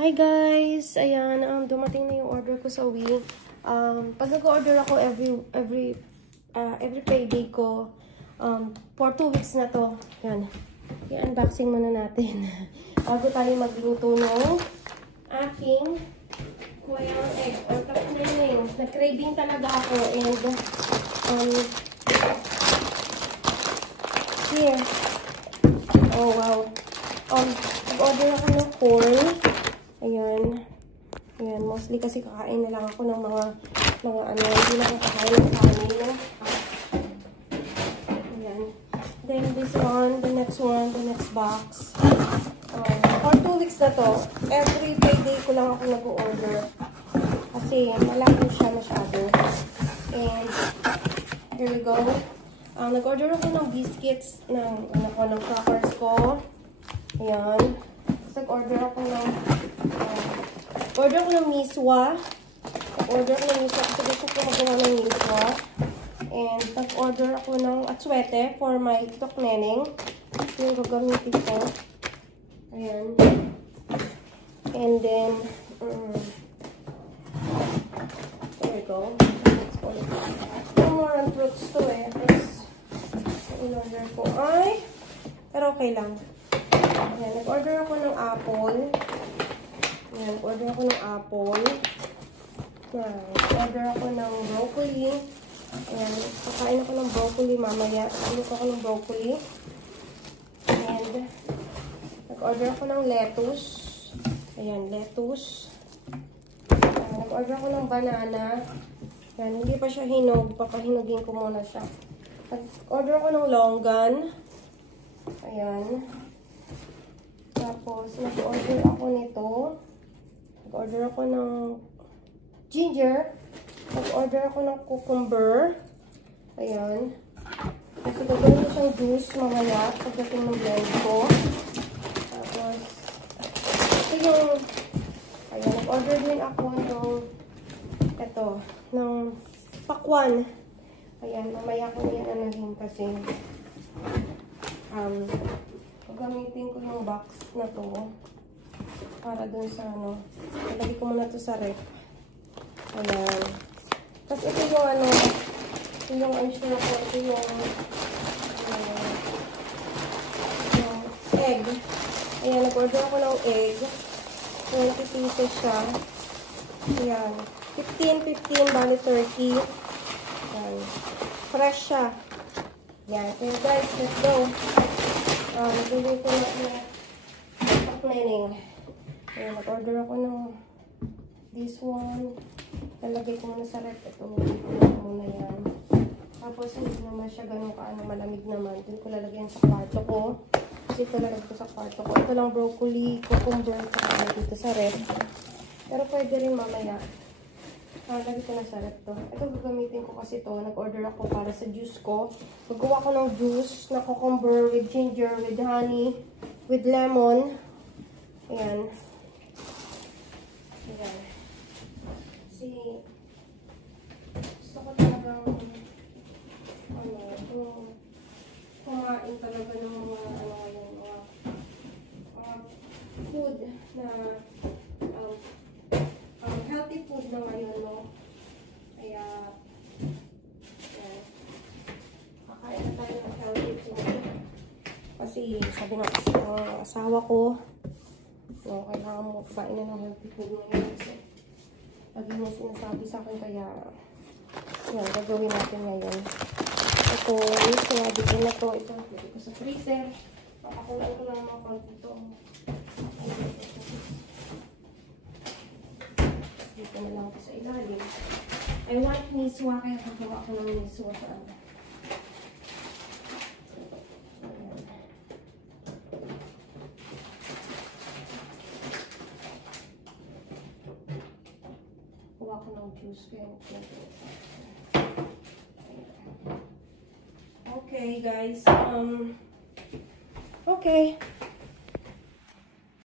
Hi guys! Ayan, dumating na yung order ko sa Wing. Pag nag-order ako every payday ko, for 2 weeks na to. Yan. I-unboxing muna natin. Bago tayo magluto ng aking quail egg. Tapos na yun. Nag-craving talaga ako. And, here. Oh, wow. Nag-order ako ng corn. Ayan. Ayan. Mostly kasi kakain na lang ako ng mga ano, hindi na kakain ng kanin. Ayan. Then this one, the next box. For 2 weeks na to, every payday ko lang ako nag-order. Kasi malaki siya masyado. And, here we go. Nag-order ako ng biscuits ng crackers ko. Ayan. Nag-order ako ng miswa. Nag-order ako ng miswa kasi gusto ko magawa ng miswa. And nag-order ako ng atswete for my tok neneng. Ito yung gagamitin ko. Ayan. And then, there we go. No more on fruits to eh. In-order ko ay, pero okay lang. Ayan, nag-order ako ng apple. Ayan, nag-order ako ng apple. Ayan, nag-order ako ng broccoli. Ayan, kakain ako ng broccoli mamaya. Nag-order ako ng broccoli. And, nag-order ako ng lettuce. Ayan, lettuce. Ayan, nag-order ako ng banana. Ayan, hindi pa siya hinog. Papahinugin ko muna siya. Nag-order ako ng longgan. Ayan. Tapos, nag-order ako nito. Nag-order ako ng ginger. Nag-order ako ng cucumber. Ayan. Kasi gagawin ko siyang juice mamaya pagdating ng blend ko. Tapos, ito yung, ayan, nag-order din ako ng pakwan. Ayan, mamaya ko yan anahin kasi gagamitin ko yung box na to para dun sa ilagay ko muna to sa ref. Ayan. Tapos ito yung yung unsure ko, ito yung egg. Ayan, nag-order ako ng egg. 20 pieces siya. Ayan. 15, bali 30. Ayan. Fresh siya. Ayan. So guys, let's go. Nagulay ko na tok neneng. Ayan, nag-order ako ng this one. Lalagay ko muna sa ref. Ito, muna yan. Tapos, hindi naman siya ganun malamig naman. Doon ko lalagyan sa kwarto ko. Kasi ito lalagay ko sa kwarto ko. Ito lang broccoli, cucumber, saka dito sa ref. Pero pwede rin mamaya. Lagay ko na sa ref to. Ito gagamitin ko kasi to. Nag-order ako para sa juice ko. Magawa ko ng juice na cucumber with ginger, with honey, with lemon. Ayan. Ayan. Kasi gusto ko talagang kumain talaga ng mga food na healthy food na ngayon, no? Kaya, kakain na tayo ng healthy food. Kasi, sabi ng asawa ko, kailangan mo kain na ng healthy food ngayon. Kasi, lagi mo sinasabi sa akin, kaya, yan, gagawin natin ngayon. Ito, sinabi ko na to, ito, lagi ko sa freezer. Papakulan ko lang mga konti ito. Dito na lang ako sa ilalim. I want miswa, kaya pagawa ko ng miswa sa ano. Gawa ko ng juice. Okay, guys. Okay.